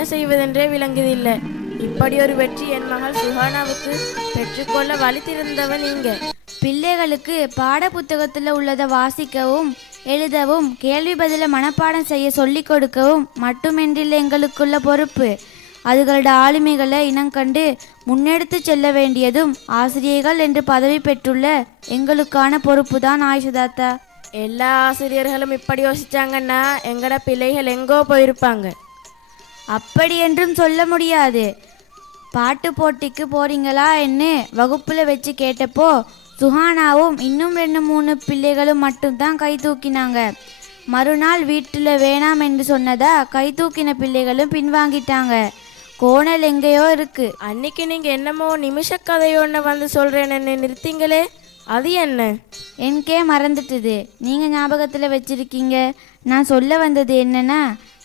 என்ன செய்வதென்றே விளங்குதில்லை. இப்படி ஒரு வெற்றி என் மகள் சுஹானாவுக்கு பெற்றுக்கொள்ள வழி திறந்தவன் நீங்க. பிள்ளைகளுக்கு பாட புத்தகத்தில் உள்ளதை வாசிக்கவும் எழுதவும் கேள்வி பதில மனப்பாடம் செய்ய சொல்லிக் கொடுக்கவும் மட்டுமின்றில்லை எங்களுக்குள்ள பொறுப்பு. அதுகளோட ஆளுமைகளை இனங்கண்டு முன்னெடுத்து செல்ல வேண்டியதும் ஆசிரியர்கள் என்று பதவி பெற்றுள்ள எங்களுக்கான பொறுப்பு தான். ஆயிஷதாத்தா, எல்லா ஆசிரியர்களும் இப்படி யோசிச்சாங்கன்னா எங்கட பிள்ளைகள் எங்கோ போயிருப்பாங்க. அப்படி என்றும் சொல்ல முடியாது. பாட்டு போட்டிக்கு போறீங்களா என்ன வகுப்புல வச்சு கேட்டப்போ சுஹானாவும் இன்னும் 2-3 பிள்ளைகளும் மட்டும்தான் கை தூக்கினாங்க. மறுநாள் வீட்டில் வேணாம் என்று சொன்னதா கை தூக்கின பிள்ளைகளும் பின்வாங்கிட்டாங்க. கோணல் எங்கேயோ இருக்கு. அன்னைக்கு நீங்க என்னமோ நிமிஷ கதையோன்னு வந்து சொல்றேன்னு நிறுத்திங்களே, அது என்ன? எனக்கே மறந்துட்டுது. நீங்க ஞாபகத்தில் வச்சிருக்கீங்க. நான் சொல்ல வந்தது என்னன்னா,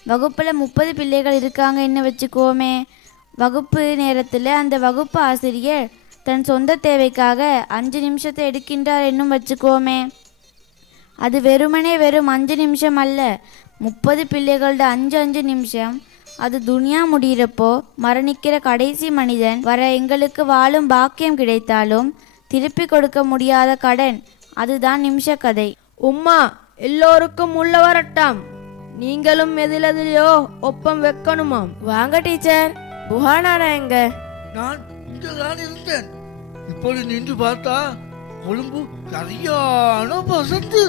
வகுப்புல 30 பிள்ளைகள் இருக்காங்க என்ன வச்சுக்கோமே. வகுப்பு நேரத்தில் அந்த வகுப்பு ஆசிரியர் தன் சொந்த தேவைக்காக 5 நிமிஷத்தை எடுக்கின்றார் என்னும் வச்சுக்கோமே. அது வெறும் 5 நிமிஷம் அல்ல, 30 பிள்ளைகளோட 5 நிமிஷம். அது துனியா முடிகிறப்போ மரணிக்கிற கடைசி மனிதன் வர எங்களுக்கு வாழும் பாக்கியம் கிடைத்தாலும் திருப்பி கொடுக்க முடியாத கடன். அதுதான் நிமிஷ கதை. உம்மா, எல்லோருக்கும் உள்ள வரட்டாம். நீங்களும் எதிலெதிலையோ ஒப்பம் வைக்கணுமாம். வாங்க டீச்சர். புஹானானா எங்க? நான் இங்கதான் இருந்தேன். இப்படி நின்று பார்த்தா கொழும்பு சரியான பசந்து.